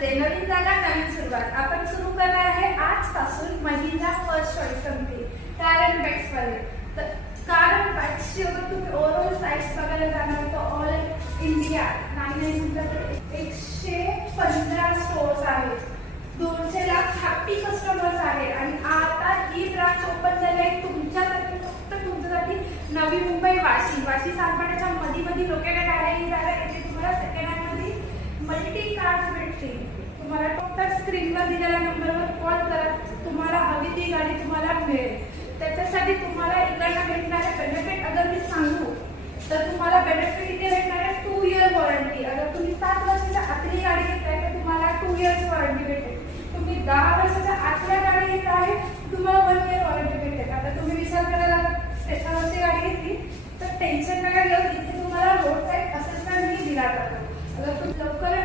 नमस्ते. नवीन जागा नवीन सुरुवात. आपण सुरू करणार आहे आजपासून महिला फर्स्ट चॉईस कंपनी कारण बॅग्स वाले. तर कारण बॅग्सची अगर तुम्ही ओव्हरऑल साईज बघायला जाणार तर ऑल इंडिया नाही तुमच्याकडे 115 स्टोर्स आहेत, 200 लाख हॅपी कस्टमर्स आहेत आणि आता ही ब्रांच ओपन झाली आहे तुमच्यासाठी, फक्त तुमच्यासाठी नवी मुंबई वाशी सातपाड्याच्या मध्ये लोकेटेड आहे. ही जागा इथे तुम्हाला सेकंड हँड मध्ये मल्टी कार्स भेटतील. तुम्हाला फक्त स्क्रीनवर दिलेल्या नंबरवर कॉल करा, तुम्हाला हवी ती गाडी तुम्हाला मिळेल. त्याच्यासाठी तुम्हाला इकडनं भेटणारे बेनिफिट अगर मी सांगू तर तुम्हाला बेनिफिट इथे भेटणार आहे 2 इयर वॉरंटी. अगर तुम्ही 7 वर्षाच्या आतली गाडी घेताय तर तुम्हाला 2 इयर्स वॉरंटी भेटेल. तुम्ही 10 वर्षाच्या आतल्या गाडी घेत आहे तुम्हाला 1 इयर वॉरंटी भेटेल. आता तुम्ही विचार करायला त्याच्यावरची गाडी घेतली तर टेन्शन नका घेऊ, इथे तुम्हाला रोड साईड असेसमेंट ही दिला जातो. अगर तुम्ही लवकर